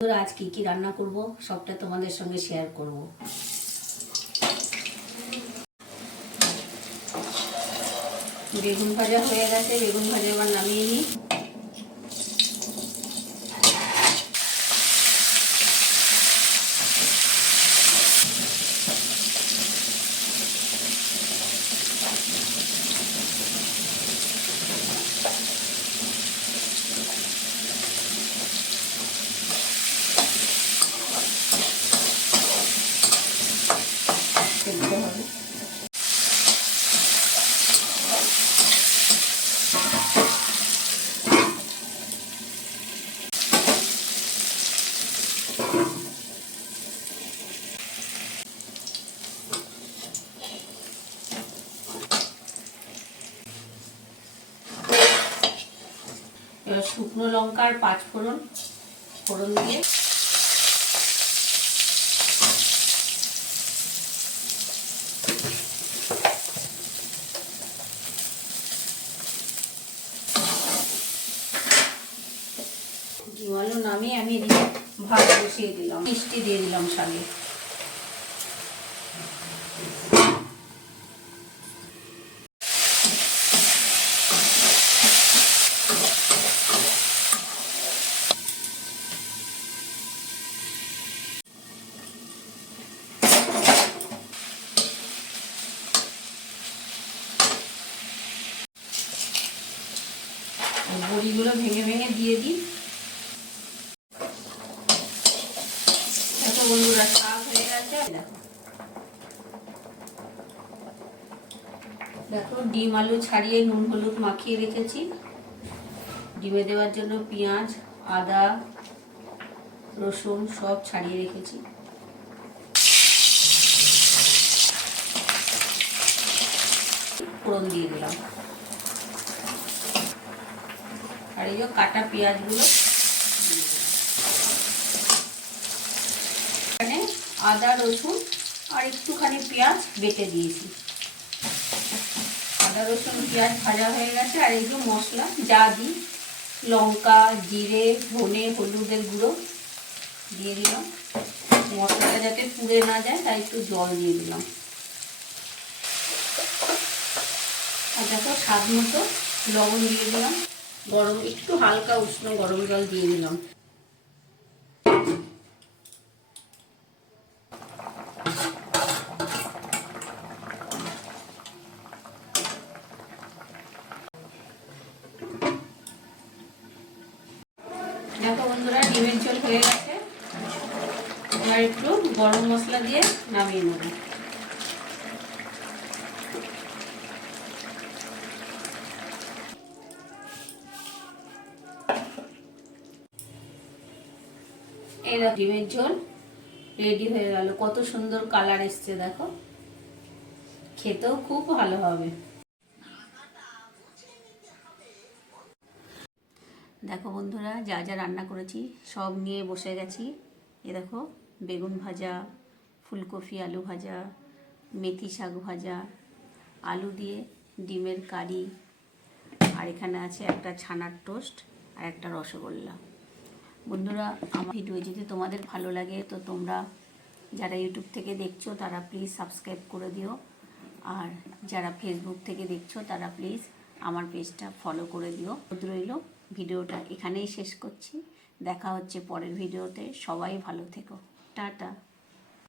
আজ কি কি রান্না করব? সবটা তোমাদের সঙ্গে শেয়ার করব। বেগুন ভাজা হয়ে গেছে, বেগুন ভাজা আবার নামিয়ে নিই। শুকনো লঙ্কার পাঁচ ফোড়ন ফোড়ন দিয়ে জল নামিয়ে আমি ভাত বসিয়ে দিলাম। মিষ্টি দিয়ে দিলাম শাকে বড়িগুলো ভেঙে ভেঙে দিয়ে দিই। দেখো বন্ধুরা, শাক হয়ে গেছে। দেখো, ডিম আলু ছাড়িয়ে নুন হলুদ মাখিয়ে রেখেছি। ডিমে দেওয়ার জন্য পেঁয়াজ, আদা, রসুন সব ছাড়িয়ে রেখেছি। ফোড়ন দিয়ে দিলাম। এই কাটা পেঁয়াজগুলো। এখানে আদা, রসুন আর একটুখানি পেঁয়াজ বেটে দিয়েছি। আদা, রসুন, পেঁয়াজ ভাজা হয়ে গেছে আর এইগুলো মশলা, যা দিই, লঙ্কা, জিরে, ধনে, হলুদের গুঁড়ো দিয়ে দিলাম। মশলাটা যাতে পুড়ে না যায়, তাই একটু জল দিয়ে দিলাম। আর দেখো স্বাদ মতো লবণ দিয়ে দিলাম। গরম, একটু হালকা উষ্ণ গরম জল দিয়ে দিলাম। দেখো বন্ধুরা, ডিমের ঝোল হয়ে গেছে। এবার একটু গরম মশলা দিয়ে নামিয়ে নেব। এই ডিমের ঝোল রেডি হয়ে গেল। কত সুন্দর কালার এসছে, দেখো। খেতেও খুব ভালো হবে। দেখো বন্ধুরা, যা যা রান্না করেছি সব নিয়ে বসে গেছি। এ দেখো, বেগুন ভাজা, ফুলকপি, আলু ভাজা, মেথি শাক ভাজা, আলু দিয়ে ডিমের কারি, আর এখানে আছে একটা ছানার টোস্ট আর একটা রসগোল্লা। বন্ধুরা, আমার ভিডিও যদি তোমাদের ভালো লাগে, তো তোমরা যারা ইউটিউব থেকে দেখছ, তারা প্লিজ সাবস্ক্রাইব করে দিও। আর যারা ফেসবুক থেকে দেখছ, তারা প্লিজ আমার পেজটা ফলো করে দিও। রইল, ভিডিওটা এখানেই শেষ করছি। দেখা হচ্ছে পরের ভিডিওতে। সবাই ভালো থেকো। টাটা।